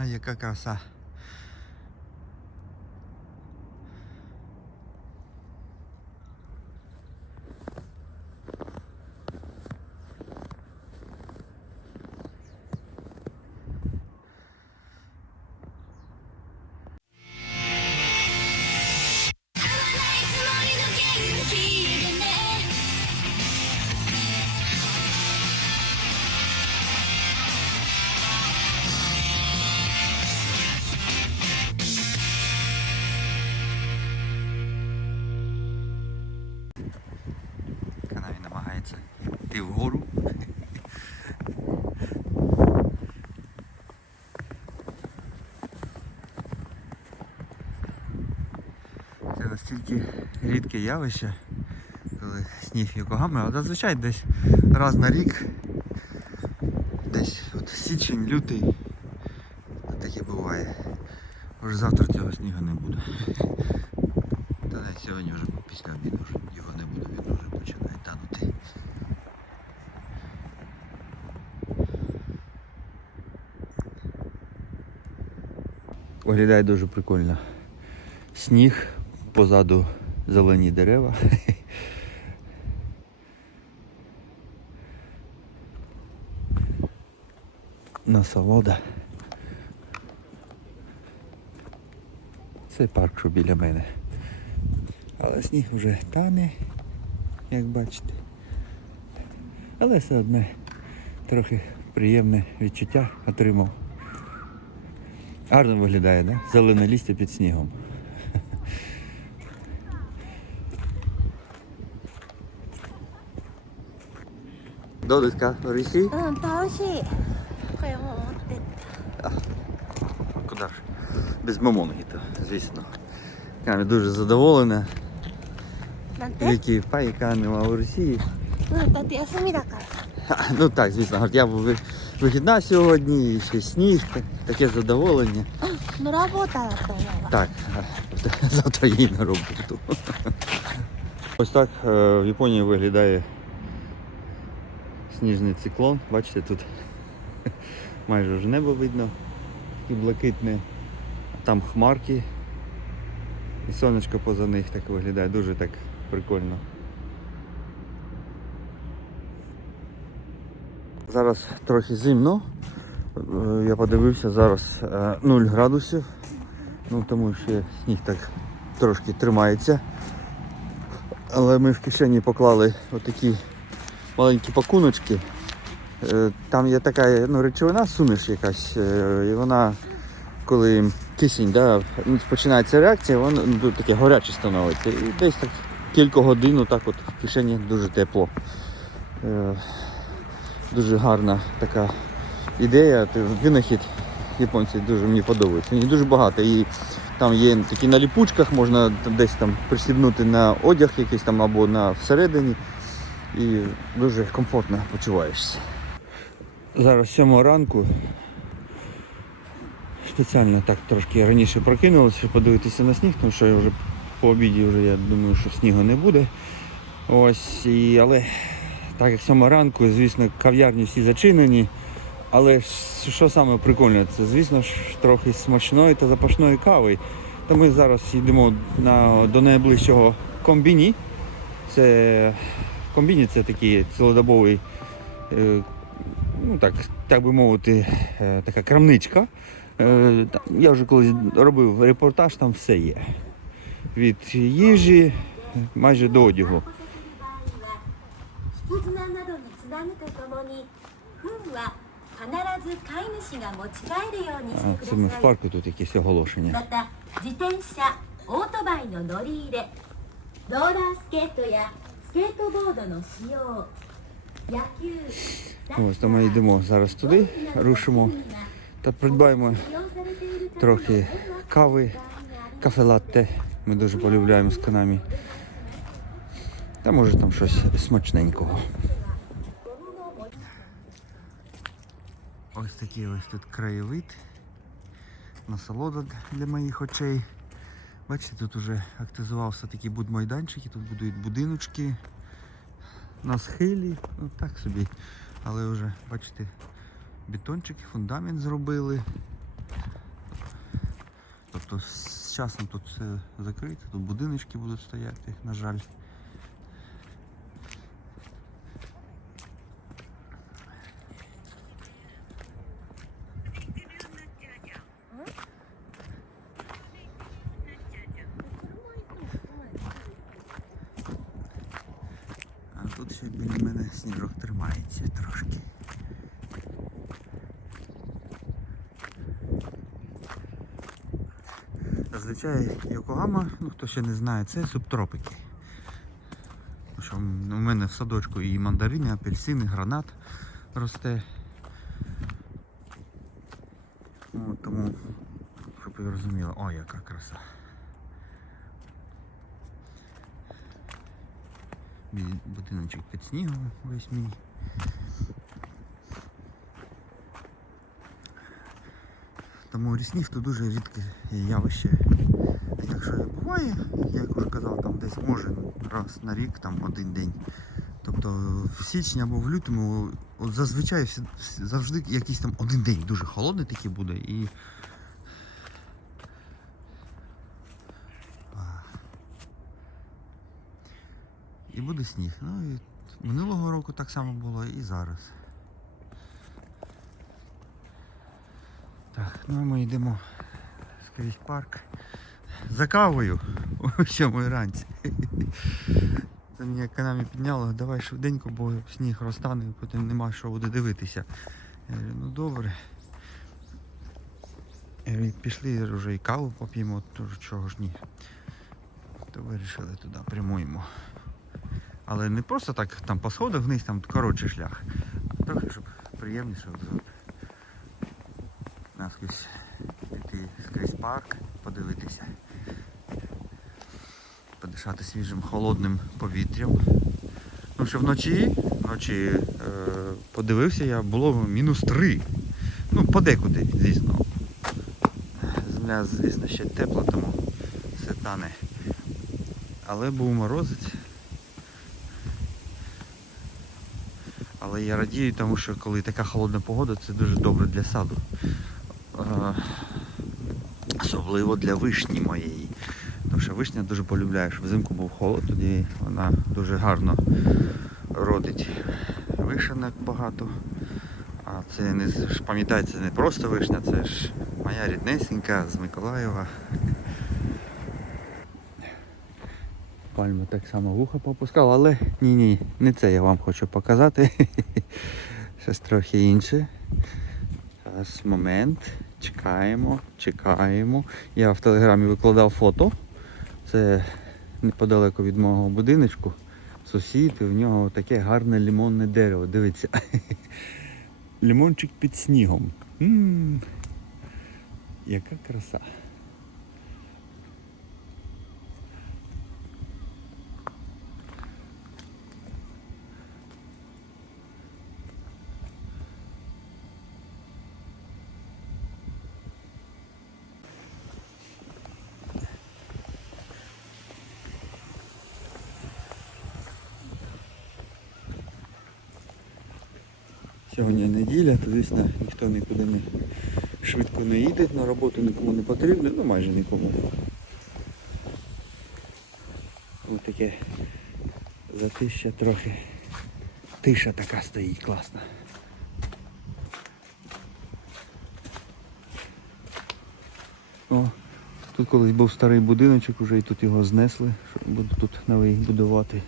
А яка краса. Йти вгору. Це настільки рідке явище, коли сніг Йокогами, а зазвичай десь раз на рік, десь от січень, лютий, таке буває. Вже завтра цього снігу не буде. Та навіть сьогодні вже після обіду його не буде, він вже починає танути. Виглядає дуже прикольно. Сніг, позаду зелені дерева. Насолода. Це парк, що біля мене. Але сніг вже тане, як бачите. Але все одне трохи приємне відчуття отримав. Гарно виглядає, да? Зелене лістя під снігом. До диска, Рісі? Талші. Куди ж? Без мамонгіта, звісно. Камі дуже задоволена. Які пайка нема у Росії. Ну, ну так, звісно. Я був Вигідна сьогодні, і ще сніг, таке задоволення. Ну робота відповіла. Так, завтра їй на роботу. Ось так е, в Японії виглядає сніжний циклон. Бачите, тут майже вже небо видно, таке блакитне, там хмарки і сонечко поза них так виглядає, дуже так прикольно. Зараз трохи зимно. Е, Я подивився, зараз е, 0 градусів. Ну тому що сніг так трошки тримається. Але ми в кишені поклали отакі маленькі пакуночки. Е, Там є така ну, речовина, суміш якась, е, і вона, коли кисень, да, починається реакція, воно ну, таке гаряче становиться. І десь так кілька годин так от в кишені дуже тепло. Дуже гарна така ідея, винахід японців дуже мені подобається. Мені дуже багато. І там є такі на ліпучках, можна десь там пристібнути на одяг якийсь там або на всередині. І дуже комфортно почуваєшся. Зараз 7 ранку. Спеціально так трошки раніше прокинулися, щоб подивитися на сніг, тому що я вже по обіді вже я думаю, що снігу не буде. Ось, і, але так як 7 ранку, звісно, кав'ярні всі зачинені. Але що саме прикольне, це звісно ж трохи смачної та запашної кави. Та ми зараз йдемо на, до найближчого комбіні. Це комбіні це такий цілодобовий, е, ну так, так би мовити, е, така крамничка. Е, я вже колись робив репортаж, там все є. Від їжі майже до одягу. 必ず飼い主が持ち帰るようにし А, て це く ми だ в さい парку тут якісь оголошення. また自転車オートバイの乗り入れローラースケートやスケートボードの使用野球 Ось то ми йдемо зараз туди, рушимо та придбаємо трохи кави, кафе латте. Ми дуже полюбляємо з канамі. Та може там щось смачненького. Ось такий ось тут краєвид. Насолода для моїх очей. Бачите, тут вже активізувався такий будмайданчик, тут будують будиночки на схилі, ну так собі. Але вже, бачите, бетончики, фундамент зробили. Тобто з часом тут все закрите, тут будиночки будуть стояти, на жаль. А тут ще біля мене сніжок тримається трошки. Зазвичай Йокогама, ну хто ще не знає, це субтропики. Тому що у мене в садочку і мандарини, апельсини, гранат росте. Ну, тому, щоб ви розуміли, о, яка краса. Будиночок під снігом весь мій. Тому ріснів то дуже рідке явище. Якщо і буває, як вже казав, там десь може раз на рік, там один день. Тобто в січні або в лютому от зазвичай завжди якийсь там один день дуже холодний такий буде і. І буде сніг. Ну і минулого року так само було і зараз. Так, ну а ми йдемо скрізь парк. За кавою о сьомої ранці. Це мені канамі підняло, давай швиденько, бо сніг розтане, потім нема що буде дивитися. Я говорю, ну добре. Пішли вже і каву поп'ємо, чого ж ні. То вирішили туди прямуємо. Але не просто так там по сходах вниз, там коротший шлях, а трохи, щоб приємніше було. Наскрізь піти скрізь парк, подивитися. Подишати свіжим холодним повітрям. Ну що вночі, вночі е, подивився я, було мінус 3. Ну, подекуди, звісно. Земля, звісно, ще тепла, тому все тане. Але був морозець. Але я радію, тому що коли така холодна погода, це дуже добре для саду. Е, Особливо для вишні моєї. Що вишня дуже полюбляє, щоб взимку був холод, тоді вона дуже гарно родить вишенок багато. А це не пам'ятаєте, це не просто вишня, це ж моя ріднесенька з Миколаєва. Пальми так само вуха попускав, але ні-ні, не це я вам хочу показати. Щось трохи інше. Зараз момент. Чекаємо, чекаємо. Я в телеграмі викладав фото. Це неподалеку від мого будиночку. Сусід, і в нього таке гарне лимонне дерево. Дивіться. Лимончик під снігом. м Яка краса. Сьогодні неділя, то звісно ніхто нікуди не швидко не їде, на роботу нікому не потрібно, ну майже нікому. Ось таке затища трохи. Тиша така стоїть класна. О, тут колись був старий будиночок, вже і тут його знесли, що буду тут новий будувати.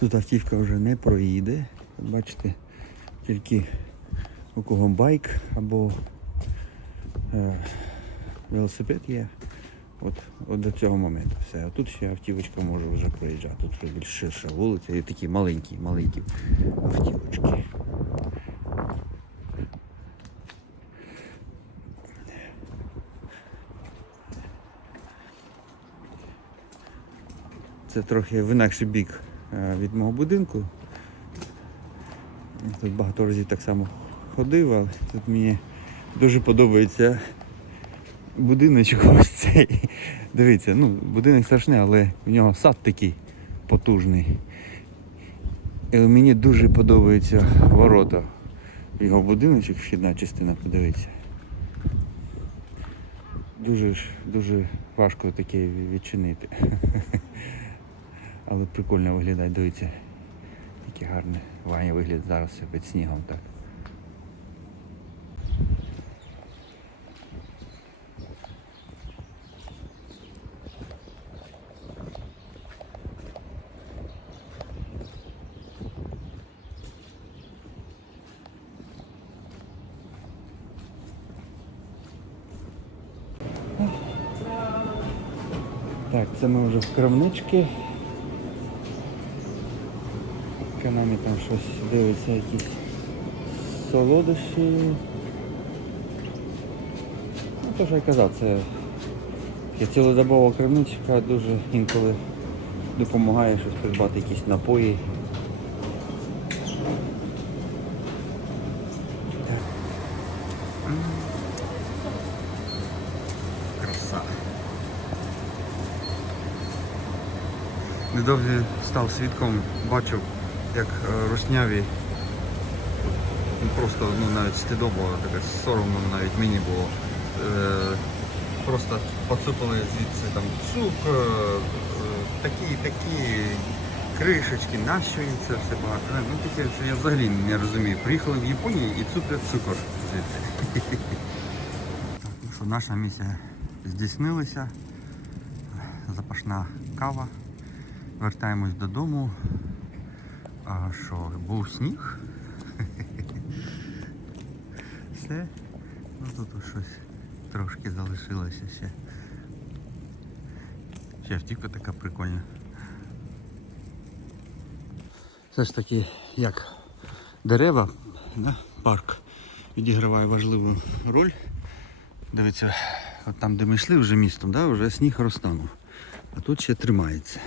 Тут автівка вже не проїде. Бачите, тільки у кого байк або е, велосипед є. От, от до цього моменту все. А тут ще автівочка може вже проїжджати. Тут вже більш ширша вулиця і такі маленькі, маленькі автівочки. Це трохи в інакший бік від мого будинку. Тут багато разів так само ходив, але тут мені дуже подобається будиночок ось цей. Дивіться, ну, будинок страшний, але в нього сад такий потужний. І мені дуже подобаються ворота. Його будиночок, вхідна частина, подивіться. Дуже дуже важко таке відчинити. Але прикольно виглядає, дивіться. Який гарний Ваня вигляд зараз під снігом так. Так, це ми вже в крамнички. Там щось дивиться, якісь солодощі. Ну, то що я казав, це цілодобова крамничка, дуже інколи допомагає щось придбати, якісь напої. Недовго став свідком, бачив, як е, русняві просто ну, навіть стидово, таке соромно навіть мені було. Е, просто поцупили звідси там цукор, е, такі, такі кришечки, нащо їм це все багато. Е, Ну таке це я взагалі не розумію. Приїхали в Японію і цуплять цукор звідси. Так, ну що, наша місія здійснилася. Запашна кава. Вертаємось додому. А що, був сніг? Все. Ну тут щось трошки залишилося ще. Ще автівка така прикольна. Все ж таки, як дерева, да? парк відіграває важливу роль. Дивіться, от там, де ми йшли вже містом, да? вже сніг розтанув. А тут ще тримається.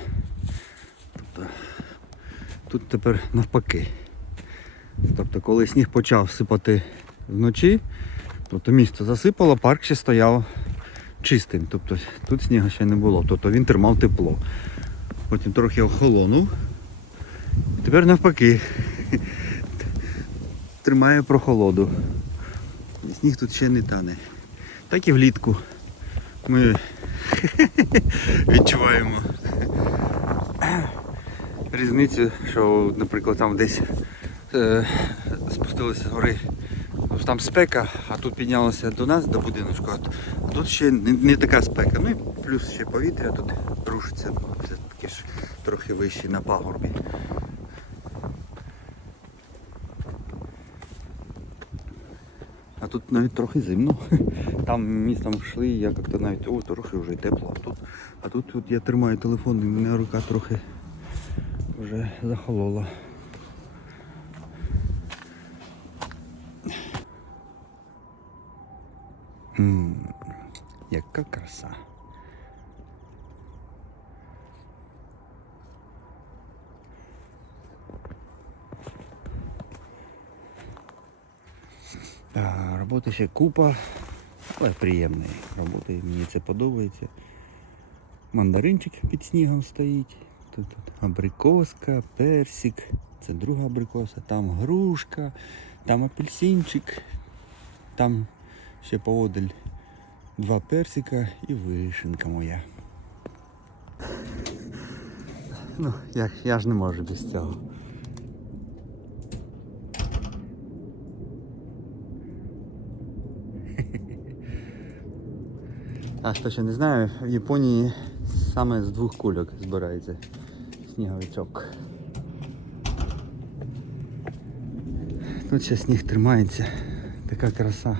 Тут тепер навпаки. Тобто, коли сніг почав сипати вночі, тобто місто засипало, парк ще стояв чистим. Тобто тут снігу ще не було. Тобто він тримав тепло. Потім трохи охолонув. Тепер навпаки. Тримає прохолоду. Сніг тут ще не тане. Так і влітку. Ми відчуваємо різницю, що, наприклад, там десь е, спустилися з гори, там спека, а тут піднялося до нас, до будиночку, а тут ще не, не така спека. Ну і плюс ще повітря тут рушиться, все таки ж трохи вище на пагорбі. А тут навіть трохи зимно. Там містом йшли, я як-то навіть о, трохи вже тепло. А тут, а тут, тут я тримаю телефон, і в мене рука трохи вже захолола. М, Яка краса. Роботи ще купа, але приємної роботи, мені це подобається. Мандаринчик під снігом стоїть. Тут, абрикоска, персик, це друга абрикоса, там грушка, там апельсинчик, там ще поодаль два персика і вишенка моя. Ну, як, я ж не можу без цього. А хто ще не знає, в Японії саме з двох кульок збирається сніговичок. Тут ще сніг тримається. Така краса.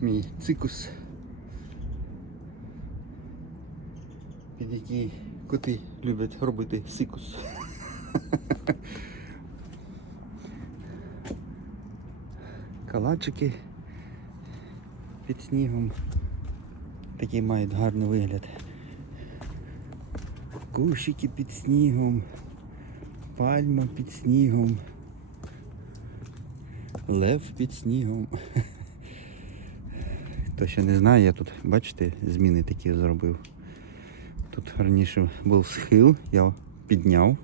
Мій цикус. Під який коти люблять робити сикус. Калачики під снігом. Такий мають гарний вигляд. Кущики під снігом, пальма під снігом, лев під снігом. Хто ще не знає, я тут, бачите, зміни такі зробив. Тут раніше був схил, я підняв,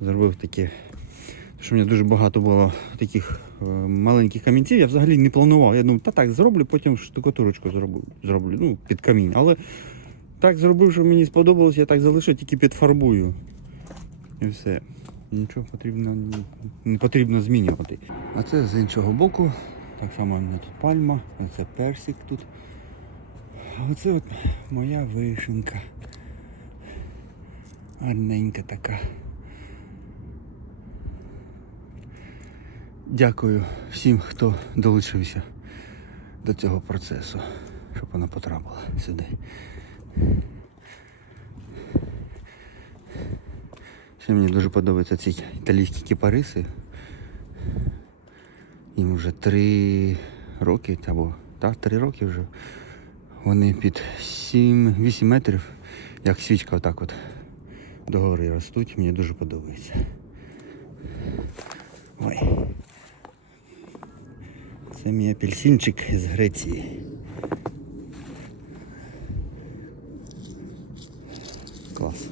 зробив таке. Що в мене дуже багато було таких е, маленьких камінців, я взагалі не планував. Я думав, та так зроблю, потім штукатурочку зроблю, зроблю ну, під камінь. Але так зробив, що мені сподобалось, я так залишив, тільки підфарбую. І все. Нічого потрібно, не потрібно змінювати. А це з іншого боку. Так само мене тут пальма, оце персик тут. А оце от моя вишенка. Гарненька така. Дякую всім, хто долучився до цього процесу, щоб вона потрапила сюди. Ще мені дуже подобаються ці італійські кіпариси. Їм вже три роки, або так, три роки вже. Вони під 7-8 метрів, як свічка отак от догори ростуть. Мені дуже подобається. Ой. Це мій апельсинчик з Греції. Клас.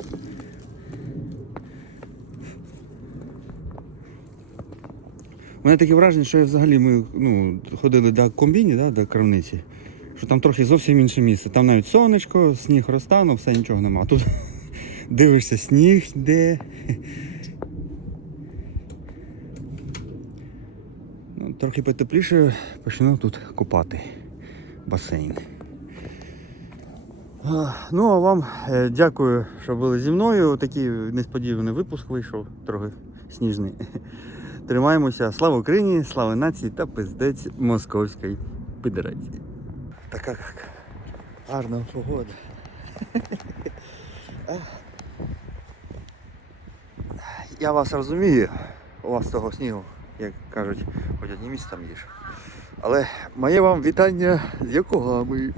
У мене таке враження, що я взагалі ми ну, ходили до комбіні, да, до крамниці, що там трохи зовсім інше місце. Там навіть сонечко, сніг розтанув, все нічого нема. Тут дивишся, сніг йде. Ну, трохи потепліше почну тут купати басейн. Ну, а вам е, дякую, що були зі мною. Такий несподіваний випуск вийшов, трохи сніжний. Тримаємося. Слава Україні, слава нації та пиздець Московської Федерації. Така як гарна погода. Я вас розумію, у вас того снігу, як кажуть, хоч одні місць там є. Але моє вам вітання з якого ми.